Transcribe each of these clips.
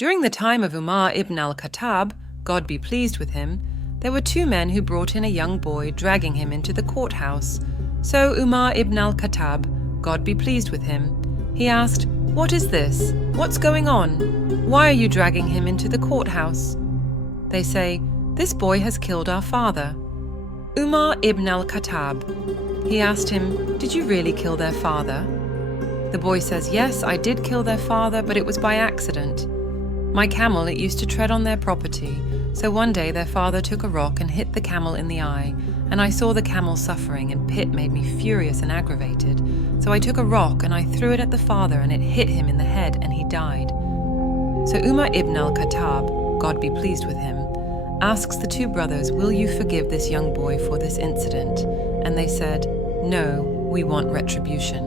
During the time of Umar Ibn Al Khattab, God be pleased with him, there were two men who brought in a young boy, dragging him into the courthouse. So Umar Ibn Al Khattab, God be pleased with him, he asked, "What is this? What's going on? Why are you dragging him into the courthouse?" They say, "This boy has killed our father." Umar Ibn Al Khattab, he asked him, "Did you really kill their father?" The boy says, "Yes, I did kill their father, but it was by accident. My camel, it used to tread on their property, so one day their father took a rock and hit the camel in the eye, and I saw the camel suffering, and pit made me furious and aggravated. So I took a rock and I threw it at the father, and it hit him in the head, and he died." So Umar Ibn Al Khattab, God be pleased with him, asks the two brothers, "Will you forgive this young boy for this incident?" And they said, "No, we want retribution."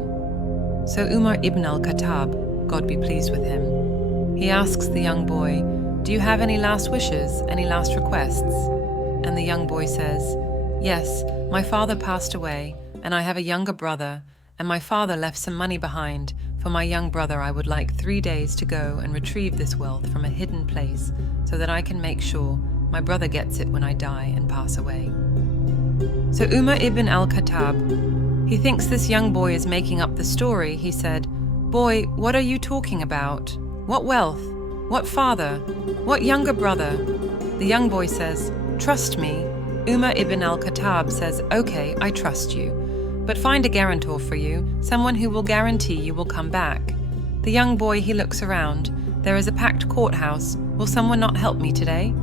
So Umar Ibn Al Khattab, God be pleased with him, he asks the young boy, "Do you have any last wishes, any last requests?" And the young boy says, "Yes, my father passed away, and I have a younger brother, and my father left some money behind. For my young brother, I would like 3 days to go and retrieve this wealth from a hidden place, so that I can make sure my brother gets it when I die and pass away." So Umar Ibn Al Khattab, he thinks this young boy is making up the story. He said, "Boy, what are you talking about? What wealth? What father? What younger brother?" The young boy says, "Trust me." Umar Ibn Al Khattab says, "Okay, I trust you. But find a guarantor for you, someone who will guarantee you will come back." The young boy, he looks around. There is a packed courthouse. Will someone not help me today?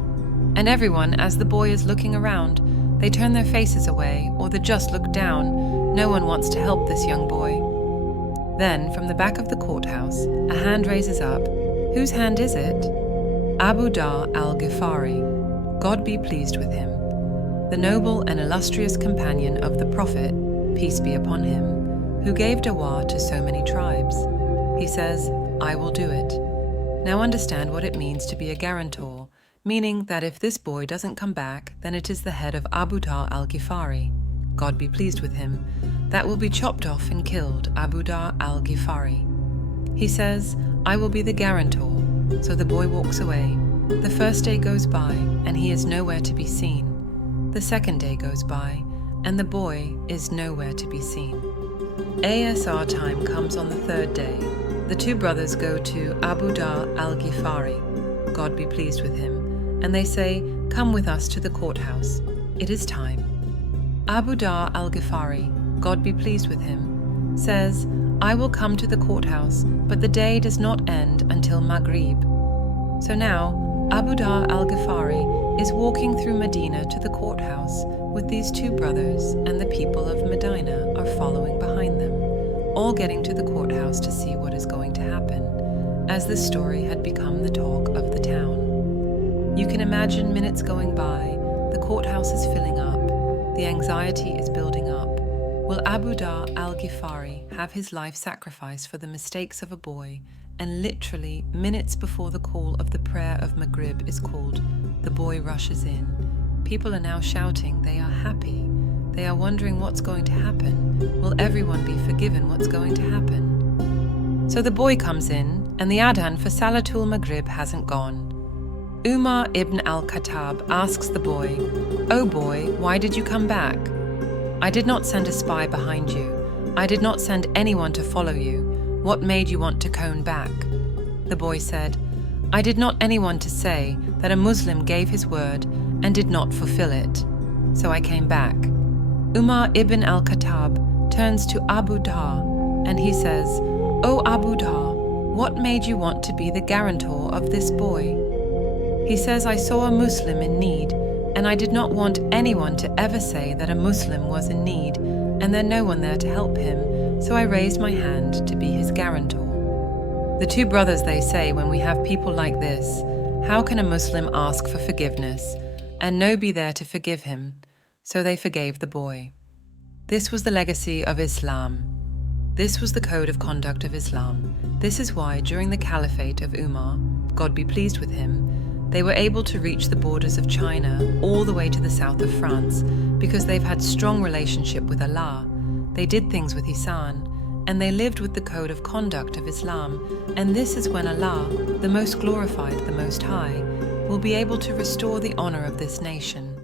And everyone, as the boy is looking around, they turn their faces away, or they just look down. No one wants to help this young boy. Then, from the back of the courthouse, a hand raises up. Whose hand is it? Abu Dharr Al Ghifari, God be pleased with him, the noble and illustrious companion of the Prophet, peace be upon him, who gave dawah to so many tribes. He says, "I will do it." Now understand what it means to be a guarantor, meaning that if this boy doesn't come back, then it is the head of Abu Dharr Al Ghifari, God be pleased with him, that will be chopped off and killed, Abu Dharr Al Ghifari. He says, "I will be the guarantor." So the boy walks away. The first day goes by, and he is nowhere to be seen. The second day goes by, and the boy is nowhere to be seen. ASR time comes on the third day. The two brothers go to Abu Dharr Al Ghifari, God be pleased with him, and they say, "Come with us to the courthouse. It is time." Abu Dharr Al Ghifari, God be pleased with him, says, "I will come to the courthouse, but the day does not end until Maghrib." So now, Abu Dharr Al Ghifari is walking through Medina to the courthouse with these two brothers, and the people of Medina are following behind them, all getting to the courthouse to see what is going to happen, as this story had become the talk of the town. You can imagine minutes going by, the courthouse is filling up, the anxiety is building up. Will Abu Dharr Al Ghifari have his life sacrificed for the mistakes of a boy? And literally minutes before the call of the prayer of Maghrib is called, the boy rushes in. People are now shouting, they are happy. They are wondering what's going to happen. Will everyone be forgiven? What's going to happen? So the boy comes in, and the adhan for Salatul Maghrib hasn't gone. Umar Ibn Al Khattab asks the boy, "Oh boy, why did you come back?" "I did not send a spy behind you. I did not send anyone to follow you. What made you want to come back?" The boy said, "I did not anyone to say that a Muslim gave his word and did not fulfill it. So I came back." Umar Ibn Al Khattab turns to Abu Dharr and he says, "O Abu Dharr, what made you want to be the guarantor of this boy?" He says, "I saw a Muslim in need, and I did not want anyone to ever say that a Muslim was in need, and there no one there to help him, so I raised my hand to be his guarantor." The two brothers, they say, when we have people like this, how can a Muslim ask for forgiveness and no be there to forgive him? So they forgave the boy. This was the legacy of Islam. This was the code of conduct of Islam. This is why during the caliphate of Umar, God be pleased with him, they were able to reach the borders of China all the way to the south of France because they've had strong relationship with Allah. They did things with ihsan, and they lived with the code of conduct of Islam, and this is when Allah, the Most Glorified, the Most High, will be able to restore the honor of this nation.